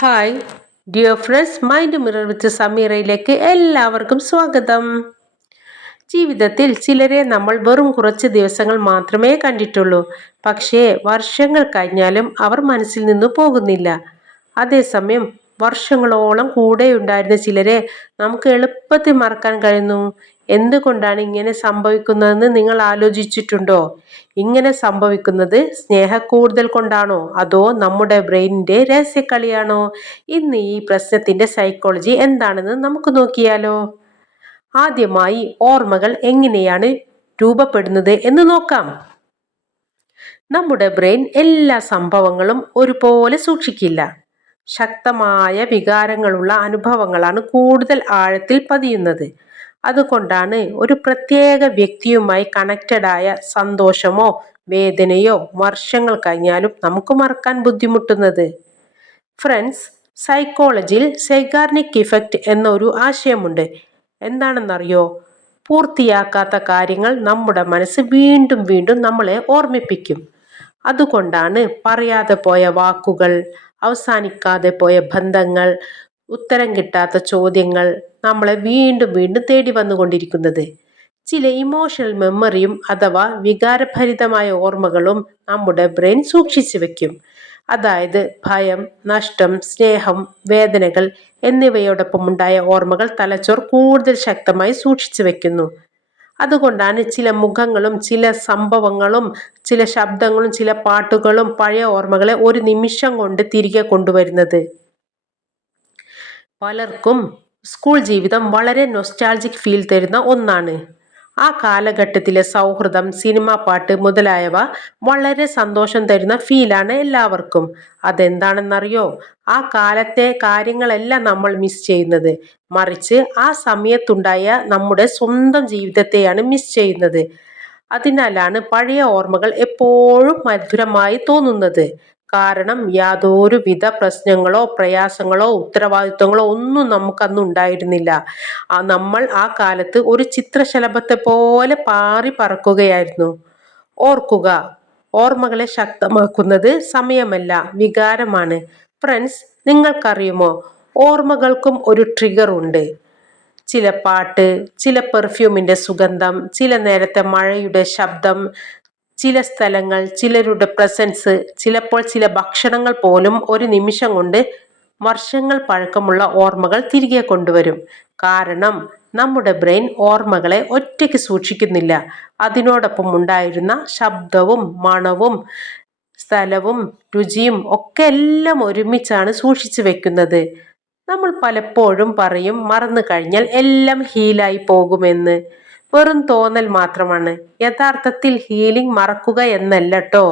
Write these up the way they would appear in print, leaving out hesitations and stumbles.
Hi dear friends, mind mirror with സമീറയിലേക്ക് എല്ലാവർക്കും സ്വാഗതം. ജീവിതത്തിൽ ചിലരെ നമ്മൾ വെറും കുറച്ച് ദിവസങ്ങൾ മാത്രമേ കണ്ടിട്ടുള്ളൂ. പക്ഷേ വർഷങ്ങൾ കഴിഞ്ഞാലും അവർ മനസ്സിൽ നിന്ന് പോകുന്നില്ല. അതേസമയം വർഷങ്ങളോളം കൂടെയുണ്ടായിരുന്ന ചിലരെ നമുക്ക് എളുപ്പത്തിൽ മറക്കാൻ കഴിയുന്നു. എന്തുകൊണ്ടാണ് ഇങ്ങനെ സംഭവിക്കുന്നതെന്ന് നിങ്ങൾ ആലോചിച്ചിട്ടുണ്ടോ? ഇങ്ങനെ സംഭവിക്കുന്നത് സ്നേഹക്കൂടുതൽ കൊണ്ടാണോ, അതോ നമ്മുടെ ബ്രെയിനിന്റെ രഹസ്യക്കളിയാണോ? ഇന്ന് ഈ പ്രശ്നത്തിന്റെ സൈക്കോളജി എന്താണെന്ന് നമുക്ക് നോക്കിയാലോ. ആദ്യമായി ഓർമ്മകൾ എങ്ങനെയാണ് രൂപപ്പെടുന്നത് എന്ന് നോക്കാം. നമ്മുടെ ബ്രെയിൻ എല്ലാ സംഭവങ്ങളും ഒരുപോലെ സൂക്ഷിക്കില്ല. ശക്തമായ വികാരങ്ങളുള്ള അനുഭവങ്ങളാണ് കൂടുതൽ ആഴത്തിൽ പതിയുന്നത്. അതുകൊണ്ടാണ് ഒരു പ്രത്യേക വ്യക്തിയുമായി കണക്റ്റഡ് ആയ സന്തോഷമോ വേദനയോ വർഷങ്ങൾ കഴിഞ്ഞാലും നമുക്ക് മറക്കാൻ ബുദ്ധിമുട്ടുന്നത്. ഫ്രണ്ട്സ്, സൈക്കോളജിയിൽ സൈഗാർനിക് ഇഫക്റ്റ് എന്നൊരു ആശയമുണ്ട്. എന്താണെന്നറിയോ? പൂർത്തിയാക്കാത്ത കാര്യങ്ങൾ നമ്മുടെ മനസ്സ് വീണ്ടും വീണ്ടും നമ്മളെ ഓർമ്മിപ്പിക്കും. അതുകൊണ്ടാണ് പറയാതെ പോയ വാക്കുകൾ, അവസാനിക്കാതെ പോയ ബന്ധങ്ങൾ, ഉത്തരം കിട്ടാത്ത ചോദ്യങ്ങൾ നമ്മളെ വീണ്ടും വീണ്ടും തേടി വന്നുകൊണ്ടിരിക്കുന്നത്. ചില ഇമോഷണൽ മെമ്മറിയും അഥവാ വികാരഭരിതമായ ഓർമ്മകളും നമ്മുടെ ബ്രെയിൻ സൂക്ഷിച്ചു വെക്കും. അതായത് ഭയം, നഷ്ടം, സ്നേഹം, വേദനകൾ എന്നിവയോടൊപ്പം ഉണ്ടായ ഓർമ്മകൾ തലച്ചോർ കൂടുതൽ ശക്തമായി സൂക്ഷിച്ചു വെക്കുന്നു. അതുകൊണ്ടാണ് ചില മുഖങ്ങളും ചില സംഭവങ്ങളും ചില ശബ്ദങ്ങളും ചില പാട്ടുകളും പഴയ ഓർമ്മകളെ ഒരു നിമിഷം കൊണ്ട് തിരികെ കൊണ്ടുവരുന്നത്. പലർക്കും സ്കൂൾ ജീവിതം വളരെ നൊസ്റ്റാൾജിക് ഫീൽ തരുന്ന ഒന്നാണ്. ആ കാലഘട്ടത്തിലെ സൗഹൃദം, സിനിമാ പാട്ട് മുതലായവ വളരെ സന്തോഷം തരുന്ന ഫീലാണ് എല്ലാവർക്കും. അതെന്താണെന്നറിയോ? ആ കാലത്തെ കാര്യങ്ങളല്ല നമ്മൾ മിസ് ചെയ്യുന്നത്, മറിച്ച് ആ സമയത്തുണ്ടായ നമ്മുടെ സ്വന്തം ജീവിതത്തെയാണ് മിസ് ചെയ്യുന്നത്. അതിനാലാണ് പഴയ ഓർമ്മകൾ എപ്പോഴും മധുരമായി തോന്നുന്നത്. കാരണം യാതൊരുവിധ പ്രശ്നങ്ങളോ പ്രയാസങ്ങളോ ഉത്തരവാദിത്വങ്ങളോ ഒന്നും നമുക്കന്ന് ഉണ്ടായിരുന്നില്ല. നമ്മൾ ആ കാലത്ത് ഒരു ചിത്രശലഭത്തെ പോലെ പാറി പറക്കുകയായിരുന്നു. ഓർക്കുക, ഓർമ്മകളെ ശക്തമാക്കുന്നത് സമയമല്ല, വികാരമാണ്. ഫ്രണ്ട്സ്, നിങ്ങൾക്കറിയുമോ, ഓർമ്മകൾക്കും ഒരു ട്രിഗർ ഉണ്ട്. ചില പാട്ട്, ചില പെർഫ്യൂമിന്റെ സുഗന്ധം, ചില നേരത്തെ മഴയുടെ ശബ്ദം, ചില സ്ഥലങ്ങൾ, ചിലരുടെ പ്രസൻസ്, ചിലപ്പോൾ ചില ഭക്ഷണങ്ങൾ പോലും ഒരു നിമിഷം കൊണ്ട് വർഷങ്ങൾ പഴക്കമുള്ള ഓർമ്മകൾ തിരികെ കൊണ്ടുവരും. കാരണം നമ്മുടെ ബ്രെയിൻ ഓർമ്മകളെ ഒറ്റയ്ക്ക് സൂക്ഷിക്കുന്നില്ല. അതിനോടൊപ്പം ഉണ്ടായിരുന്ന ശബ്ദവും മണവും സ്ഥലവും രുചിയും ഒക്കെ എല്ലാം ഒരുമിച്ചാണ് സൂക്ഷിച്ചു വെക്കുന്നത്. നമ്മൾ പലപ്പോഴും പറയും മറന്നു കഴിഞ്ഞാൽ എല്ലാം ഹീലായി പോകുമെന്ന്. വെറും തോന്നൽ മാത്രമാണ്. യഥാർത്ഥത്തിൽ ഹീലിംഗ് മറക്കുക എന്നല്ല ട്ടോ.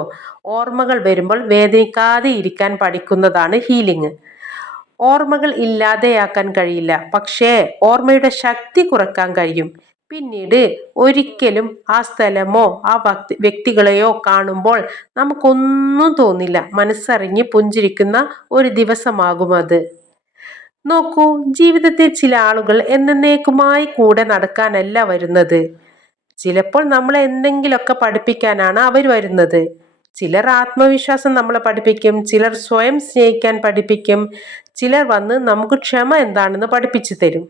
ഓർമ്മകൾ വരുമ്പോൾ വേദനിക്കാതെ ഇരിക്കാൻ പഠിക്കുന്നതാണ് ഹീലിംഗ്. ഓർമ്മകൾ ഇല്ലാതെയാക്കാൻ കഴിയില്ല, പക്ഷേ ഓർമ്മയുടെ ശക്തി കുറയ്ക്കാൻ കഴിയും. പിന്നീട് ഒരിക്കലും ആ സ്ഥലമോ ആ വ്യക്തികളെയോ കാണുമ്പോൾ നമുക്കൊന്നും തോന്നില്ല. മനസ്സറിഞ്ഞ് പുഞ്ചിരിക്കുന്ന ഒരു ദിവസമാകും അത്. നോക്കൂ, ജീവിതത്തിൽ ചില ആളുകൾ എന്നേക്കുമായി കൂടെ നടക്കാനല്ല വരുന്നത്. ചിലപ്പോൾ നമ്മളെ എന്തെങ്കിലുമൊക്കെ പഠിപ്പിക്കാനാണ് അവർ വരുന്നത്. ചിലർ ആത്മവിശ്വാസം നമ്മളെ പഠിപ്പിക്കും, ചിലർ സ്വയം സ്നേഹിക്കാൻ പഠിപ്പിക്കും, ചിലർ വന്ന് നമുക്ക് ക്ഷമ എന്താണെന്ന് പഠിപ്പിച്ചു തരും.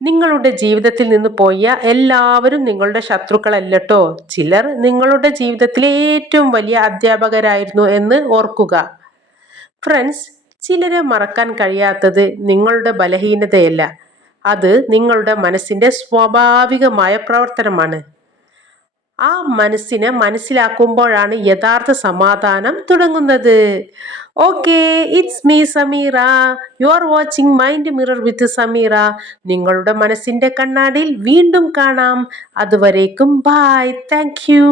നിങ്ങളുടെ ജീവിതത്തിൽ നിന്ന് പോയ എല്ലാവരും നിങ്ങളുടെ ശത്രുക്കളല്ലട്ടോ. ചിലർ നിങ്ങളുടെ ജീവിതത്തിലെ ഏറ്റവും വലിയ അധ്യാപകരായിരുന്നു എന്ന് ഓർക്കുക. ഫ്രണ്ട്സ്, ചിലരെ മറക്കാൻ കഴിയാത്തത് നിങ്ങളുടെ ബലഹീനതയല്ല, അത് നിങ്ങളുടെ മനസ്സിന്റെ സ്വാഭാവികമായ പ്രവർത്തനമാണ്. ആ മനസ്സിനെ മനസ്സിലാക്കുമ്പോഴാണ് യഥാർത്ഥ സമാധാനം തുടങ്ങുന്നത്. Okay, it's me Sameera. You are watching mind mirror വിത്ത് സമീറ. നിങ്ങളുടെ മനസ്സിന്റെ കണ്ണാടിയിൽ വീണ്ടും കാണാം. അതുവരേക്കും ബൈ. Thank you.